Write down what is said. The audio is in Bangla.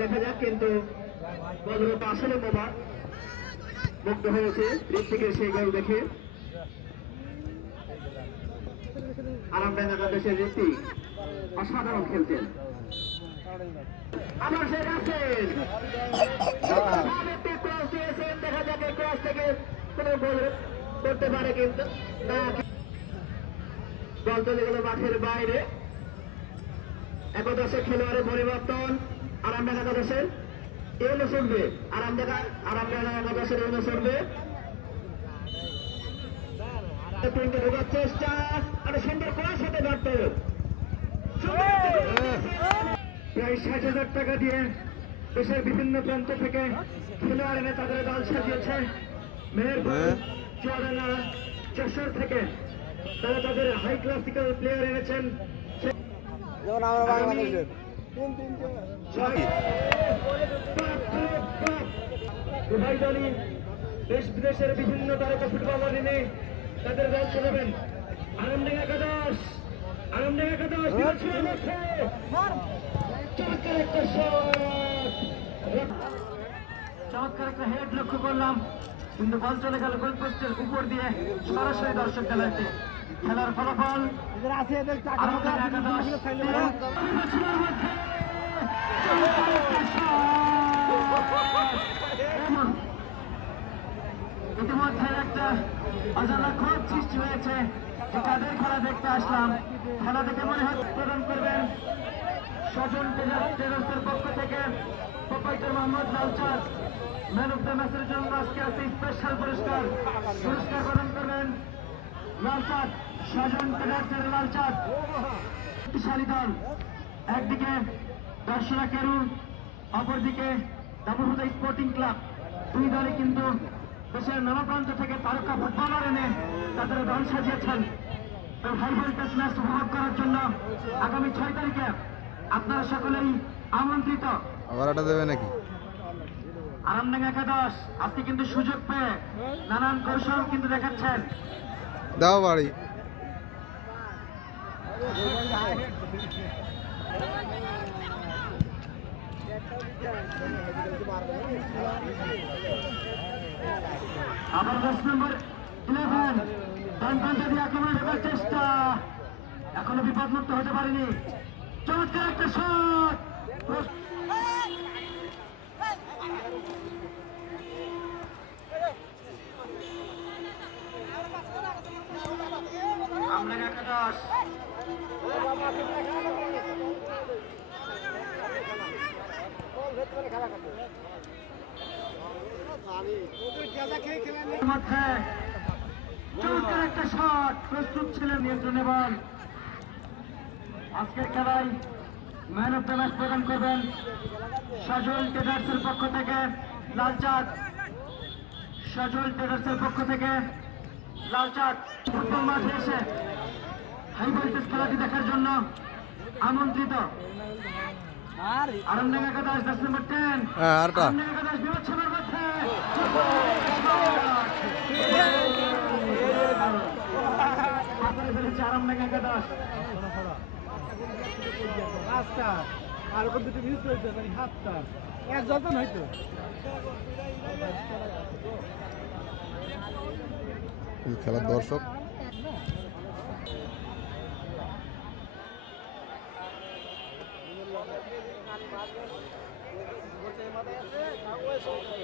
দেখা যাক, কিন্তু বলরূপ আসলে বোমা মুগ্ধ হয়েছে ঋত্বিকের সেই গোল দেখে। আরামবাগ দেশের ঋত্বিক অসাধারণ খেলছেন। আমার সে আছেন ক্রস দিয়েছেন, দেখা যাক এই ক্রস থেকে কোনো গোল করতে পারে, কিন্তু না, বল চলে গেল মাঠের বাইরে। একাদশের খেলোয়াড়ের পরিবর্তন আরামবাগ একাদশের এলো শুনবে, আরামবাগ একাদশের এলো শুনবে। ঢোকার চেষ্টা, আর সুন্দর ক্রস হতে পারত। প্রায় ৬০,০০০ টাকা দিয়ে দেশের বিভিন্ন প্রান্ত থেকে খেলোয়াড় এনে তাদের দল সাজিয়েছে। মেহেরপুর, চুয়াডাঙ্গা, যশোর থেকে তারা তাদের হাই ক্লাসিক্যাল প্লেয়ার এনেছেন। উভয় দলই দেশ বিদেশের বিভিন্ন তারকা ফুটবলার এনে তাদের দল চালাবেন। আরামবাগ একাদশ চমৎকার একটা হেড লক্ষ্য করলাম, কিন্তু বল চলে গেল গোল পোস্টের উপর দিয়ে সরাসরি দর্শক খেলাতে। খেলার ফলাফল ইতিমধ্যে একটা অজানা ক্ষোভ সৃষ্টি হয়েছে যে কাদের খেলা দেখতে আসলাম। খেলা দেখে মনে হয় প্রদান করবেন স্বজন ট্রেডার্সের পক্ষ থেকে proprietor Mohammad Lalchand. Man of the ম্যাচের জন্য আজকে আছে স্পেশাল পুরস্কার প্রদান করবেন লালচাঁদ, স্বজন ট্রেডার্সের লালচাঁদ। শক্তিশালী দল, একদিকে দর্শনা কেরু, অপরদিকে দাবুহুদা স্পোর্টিং ক্লাব। দুই দলই কিন্তু দেশের নানা প্রান্ত থেকে তারকা ফুটবলার এনে তাদের দল সাজিয়েছেন। হাই ভোল্টেজ ম্যাচ উপভোগ করার জন্য আগামী ৬ তারিখে আপনারা সকলেই আমন্ত্রিত। দেবে নাকি আরামবাগ একাদশ আজকে কিন্তু সুযোগ পেয়ে নানান কৌশল কিন্তু দেখাচ্ছেন। দাও বাড়ি আবার 10 নম্বর 11 ডান প্রান্তে দিয়ে আক্রমণ ঢোকার চেষ্টা, এখনো বিপদমুক্ত হতে পারেনি। চমৎকার একটা শট, আরামবাগ একাদশ চমৎকার একটা শট, প্রস্তুত ছিলেন নিয়ন্ত্রণে বল। আজকের খেলায় ম্যান অফ দ্য ম্যাচ প্রদান করবেন সজল ট্রেডার্সের পক্ষ থেকে লালচাঁদ। সজল ট্রেডার্সের পক্ষ থেকে লালচাঁদ ফুটবল মাঠে এসে হাই ভোল্টেজ খেলাটি দেখার জন্য আমন্ত্রিত। আরামবাগ একাদশ 10 নম্বর 10 আরামবাগ একাদশ বিবেচনার মধ্যে আরামবাগ একাদশ আর দুটো মিস হয়েছে, হাতটা এক যতন হয়তো খেলার দর্শক আছে